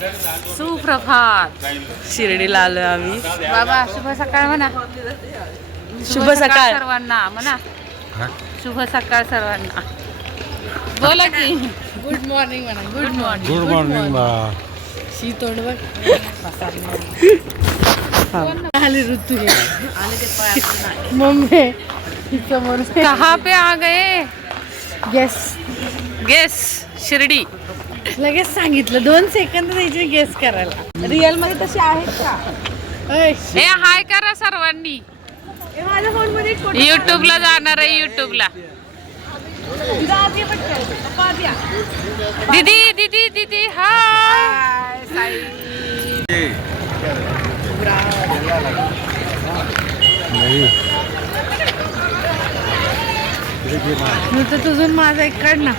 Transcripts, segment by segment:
सुप्रभात. शिर्डीला आलोय आम्ही. बाबा शुभ सकाळ म्हणा. शुभ सकाळ. सर्वांना म्हणा. शुभ सकाळ सर्वांना. बोला की. गुड मॉर्निंग म्हणा. गुड मॉर्निंग गुड मॉर्निंग बा शी तोंड बघ आले ऋतू मम्मी समोर कहा पे आ गए? Guess guess Shirdi. लगेच सांगितलं. दोन सेकंद द्यायचे गेस करायला. रिअलमध्ये तशी आहेत का? हे हाय करा सर्वांनी. माझ्या फोनमध्ये एक युट्यूबला जाणार आहे युट्यूबला दीदी दीदी दीदी हाय. मी तर तुझून माझा एक काढ ना.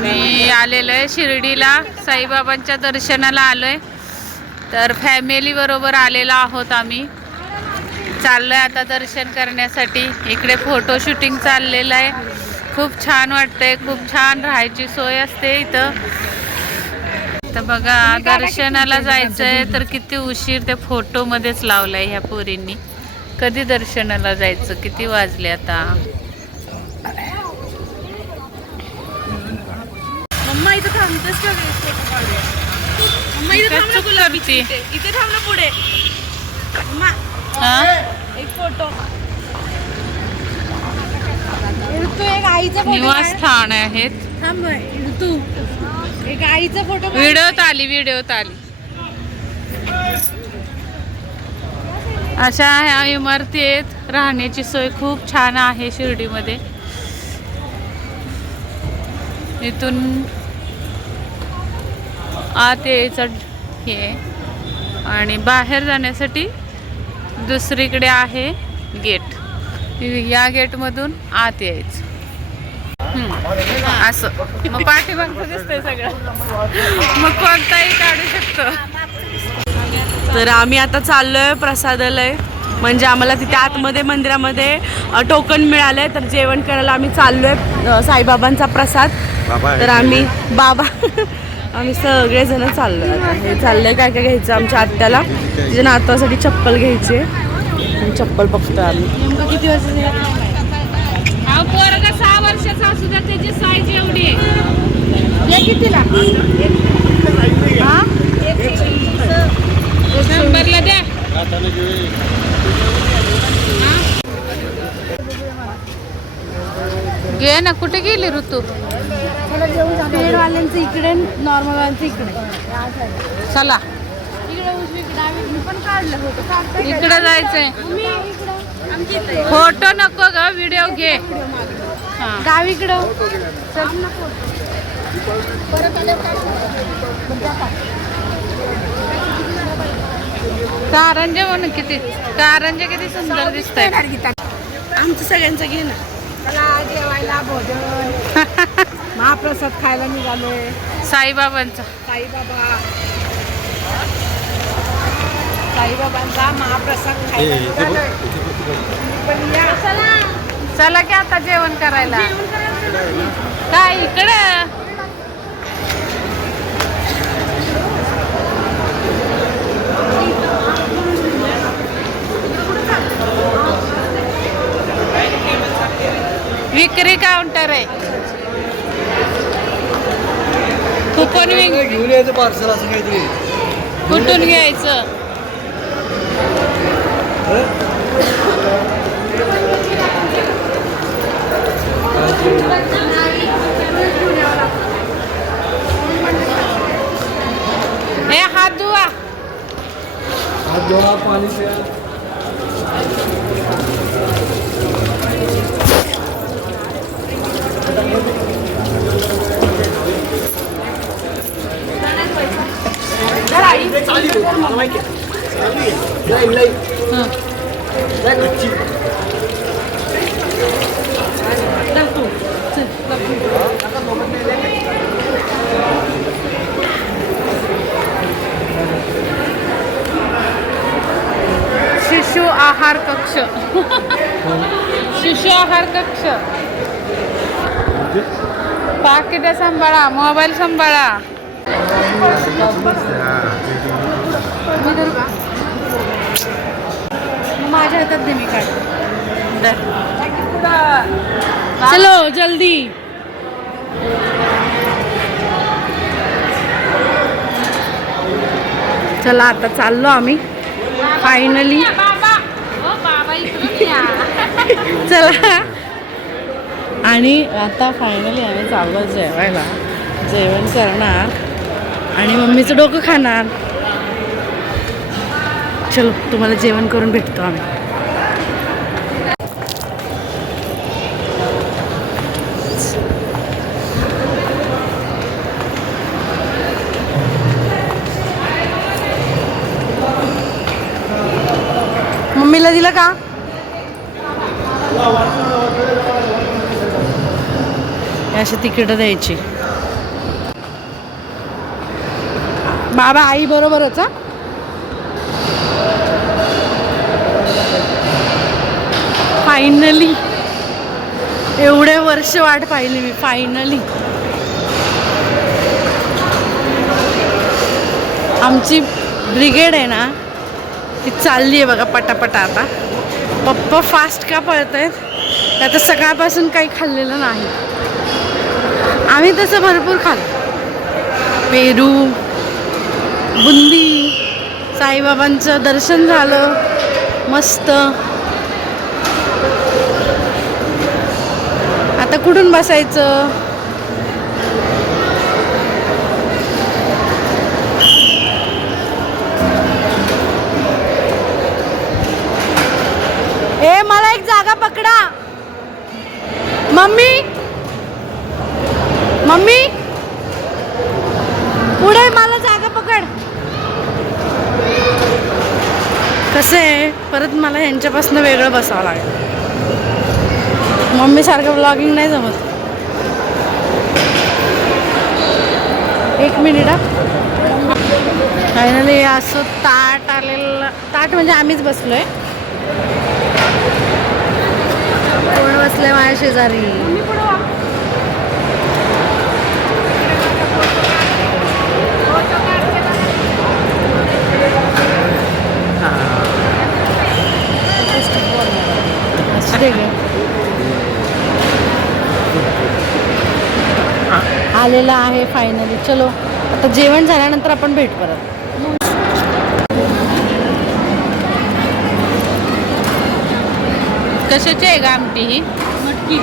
मी आलेलो आहे शिर्डीला. साईबाबांच्या दर्शनाला आलोय. तर फॅमिली बरोबर आलेलो आहोत आम्ही. चाललोय आता दर्शन करण्यासाठी. इकडे फोटो शूटिंग चाललेलं आहे. खूप छान वाटतंय. खूप छान राहायची सोय असते इथं. तर बघा दर्शनाला जायचंय तर किती उशीर त्या फोटोमध्येच लावलाय ह्या पोरींनी. कधी दर्शनाला जायचं? किती वाजले आता? मम्मा इथं का मम्मा इथं गुलाबी. इथे. पुढे. मम्मा हा? एक फोटो. ऋतू एक आईचा फोटो निवासस्थान आहेत. थांब ऋतू आईचा फोटो व्हिडिओत आली व्हिडिओत आली अशा ह्या इमारती आहेत राहण्याची सोय खूप छान आहे शिर्डीमध्ये इथून आत यायचं हे. आणि बाहेर जाण्यासाठी दुसरीकडे आहे गेट या गेटमधून आत यायचं. असं. मग पाठीमागचं दिसतंय सगळं. मग कोणताही काढू शकतो. तर आम्ही आता चाललोय प्रसादालय. म्हणजे आम्हाला तिथे आतमध्ये मंदिरामध्ये टोकन मिळालंय. तर जेवण करायला आम्ही चाललोय साईबाबांचा प्रसाद. तर आम्ही बाबा आम्ही सगळेजण चाललोय आता. हे चाललंय काय काय घ्यायचं आमच्या आत्याला. तिच्या नातवासाठी चप्पल घ्यायची चप्पल बघतोय आम्ही. किती वर्ष पोरगा सहा वर्षाचा असू द्या त्याची साईज एवढी आहे. हे कितीला? हा शंभरला द्या. घे ना कुठे गेली ऋतू? पेडवाल्यांचं इकडे नॉर्मलवाल्यांचं इकडे. चला. इकडे उजवीकडे आम्ही मी पण काढलं होतं. इकडे जायचंय. फोटो नको ग व्हिडिओ घे. हा. गावीकडं. कारंजे म्हणून किती कारंजे किती सुंदर दिसतंय. आमचं सगळ्यांचं घे ना चला जेवायला भोजन. महाप्रसाद खायला निघालोय. साईबाबांचा. साईबाबा. साईबाबांचा महाप्रसाद खायला चला की आता जेवण करायला. काय इकडं? विक्री काउंटर आहे. कुपन विक घेऊन यायचं पार्सल असं काहीतरी? कुठून घ्यायचं? हे हात धुवा हात धुवा पाणी प्या शिशु आहार कक्ष. शिशु आहार कक्ष. पाकिट सांभाळा मोबाईल सांभाळा माझ्या हातात दे मी काढ चलो जल्दी। चला आता चाललो आम्ही. फायनली चला. आणि आता फायनली आम्ही चाललो जेवायला. जेवण करणार. आणि मम्मीचं डोकं खाणार. चलो तुम्हाला जेवण करून भेटतो आम्ही. का? अशी तिकीट द्यायची. बाबा आई बरोबरच हा? फायनली एवढे वर्ष वाट पाहिली मी फायनली आमची ब्रिगेड आहे ना ती चालली आहे बघा पटापटा आता. पप्पा फास्ट का पळत आहेत आता सकाळपासून काही खाल्लेलं नाही. आम्ही तसं भरपूर खाल्लं. पेरू बुंदी साईबाबांचं दर्शन झालं. मस्त. आता कुठून बसायचं ए मला एक जागा पकडा मम्मी मम्मी पुढे मला जागा पकड कसं आहे परत मला ह्यांच्यापासून वेगळं बसावं लागेल. मम्मीसारखं ब्लॉगिंग नाही जमत. एक मिनिट हा. फायनली असं ताट आलेलं ताट म्हणजे आम्हीच बसलो आहे कोण बसलंय माझ्या शेजारी? गं. आलेला आहे फायनली चलो आता जेवण झाल्यानंतर आपण भेट परत. कशाची आहे का आमटी ही? मटकी.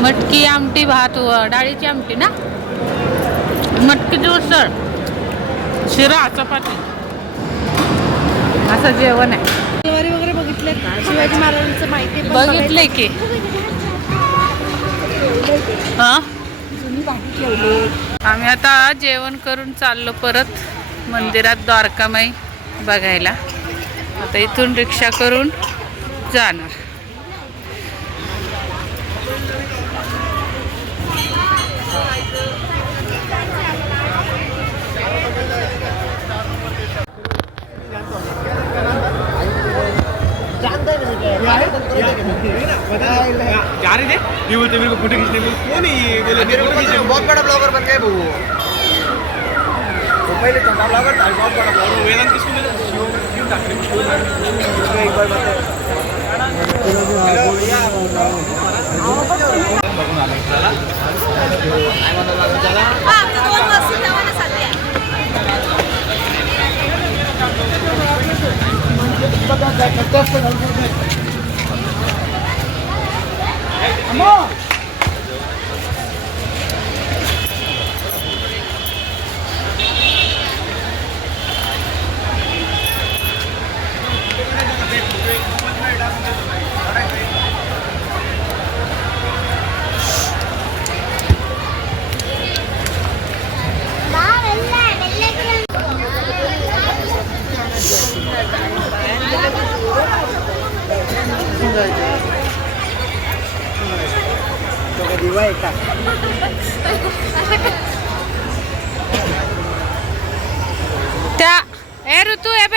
मटकी आमटी भात व डाळीची आमटी ना? मटकी उसळ शिरा चपाती. असं जेवण आहे. शिवाजी महाराजांचं माहिती बघितलंय की. हा? आम्ही आता जेवण करून चाललो परत मंदिरात द्वारकामाई बघायला. आता इथून रिक्षा करून जाणार. ये बोलते मेरे को फोटो खींचने को कौन है ये बोले मेरे को खींचने बहुत बड़ा ब्लॉगर बन गए वो वो पहले छोटा ब्लॉगर था बहुत बड़ा ब्लॉगर वेदांत किसको मिला ठाकरे एक बार त्या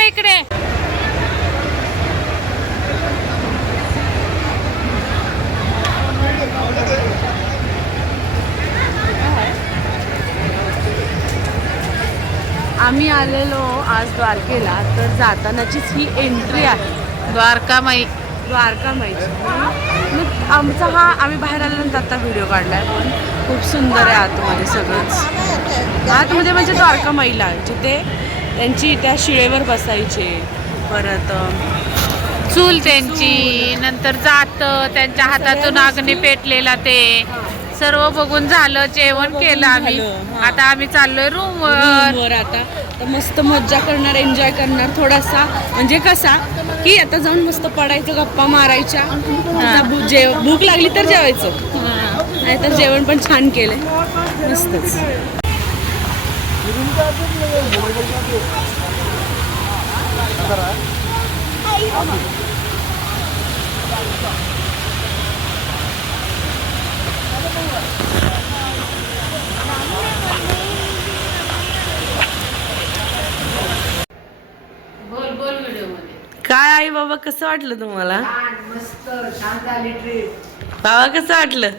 इकडे. आम्ही आलेलो आज द्वारकेला तर जातानाचीच ही एंट्री आहे. द्वारकामाई. द्वारकामाईची. मग आमचा हा आम्ही बाहेर आल्यानंतर आता व्हिडिओ काढला आहे पण खूप सुंदर आहे आतमध्ये सगळंच. आतमध्ये म्हणजे द्वारकामाईला जिथे त्यांची त्या शिळेवर बसायचे. परत चूल त्यांची नंतर जात त्यांच्या हातातून अग्नी पेटलेला ते. सर्व बघून झालं जेवण केलं आम्ही. आता आम्ही चाललोय रूमवर रूमवर आता. तर मस्त मज्जा करणार एन्जॉय करणार थोडासा. म्हणजे कसा की आता जाऊन मस्त पडायचं गप्पा मारायच्या. आता भू- जेव भूक लागली तर जेवायचं. नाही तर जेवण पण छान केलंय. मस्तच बोल बोल व्हिडिओमध्ये काय आई बाबा कसं वाटलं तुम्हाला? बाबा कसं वाटलं?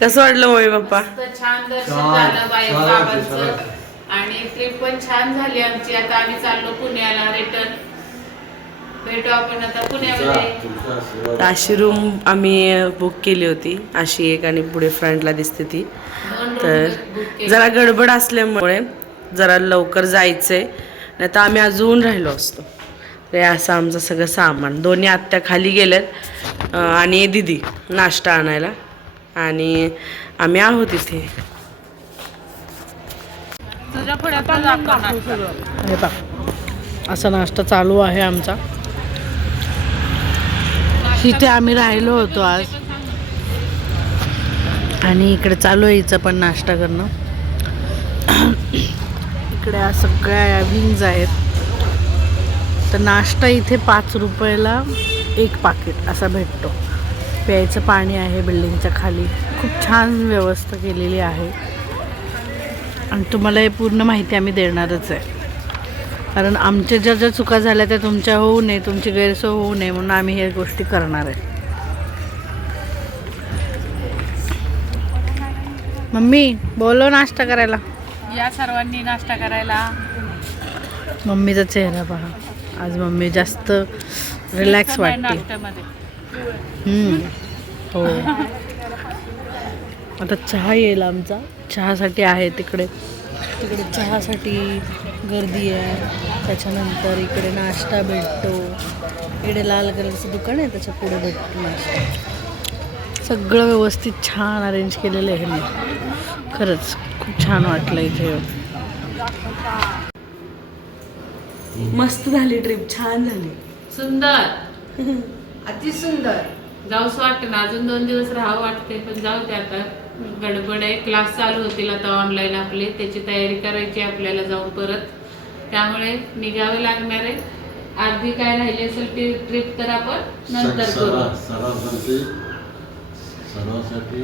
कसं वाटलं मम्मी पप्पा? तर छान दर्शन झालं बाई बाबांचं. आणि ट्रिप पण छान झाली आमची. आता आम्ही चाललो पुण्याला रिटर्न भेटू आपण आता पुण्यामध्ये. अशी रूम आम्ही बुक केली होती. अशी एक आणि पुढे फ्रंटला दिसते ती. तर. जरा गडबड असल्यामुळे जरा लवकर जायचंय. नाही तर आम्ही अजून राहिलो असतो. ते असं आमचं सगळं सामान. दोन्ही आत्या खाली गेल्यात. आणि दिदी नाश्ता आणायला. आणि आम्ही आहोत इथे. हे असा नाश्ता चालू आहे आमचा. इथे आम्ही राहिलो होतो आज. आणि इकडे चालू आहे हिचं पण नाश्ता करणं. इकडे सगळ्या या विंग्ज आहेत. तर नाश्ता इथे पाच रुपयाला एक पाकिट असा भेटतो. प्यायचं पाणी आहे बिल्डिंगच्या खाली. खूप छान व्यवस्था केलेली आहे. आणि तुम्हाला हे पूर्ण माहिती आम्ही देणारच आहे. कारण आमच्या ज्या ज्या चुका झाल्या त्या तुमच्या होऊ नये तुमची गैरसोय होऊ नये म्हणून आम्ही ह्या गोष्टी करणार आहे. मम्मी बोलो नाश्ता करायला. या सर्वांनी नाश्ता करायला. मम्मीचा चेहरा पहा. आज मम्मी जास्त रिलॅक्स वाटते. हो. आता चहा येईल आमचा. चहासाठी आहे तिकडे. तिकडे चहासाठी गर्दी आहे. त्याच्यानंतर इकडे नाश्ता भेटतो. इकडे लाल कलरचं दुकान आहे त्याच्या पुढे भेटतो नाश्ता. सगळं व्यवस्थित छान अरेंज केलेलं आहे मी. खरंच खूप छान वाटलं इथे. मस्त झाली ट्रिप छान झाली. सुंदर. अति सुंदर. जाऊच वाटते ना अजून दोन दिवस राहावं वाटते पण जाऊ दे आता. गडबड आहे क्लास चालू होतील आता ऑनलाईन आपले त्याची तयारी करायची आहे आपल्याला जाऊन परत. त्यामुळे निघावे लागणार आहे. अर्धी काय राहिली असेल ती ट्रिप तर आपण नंतर करू. सर्व- सर्वांसाठी सर्वांसाठी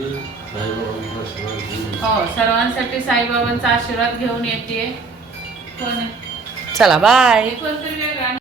साईबाबांचा आशीर्वाद घेऊन हो सर्वांसाठी साईबाबांचा आशीर्वाद घेऊन येते. कोण आहे? चला बाय कोणतरी वेगळा.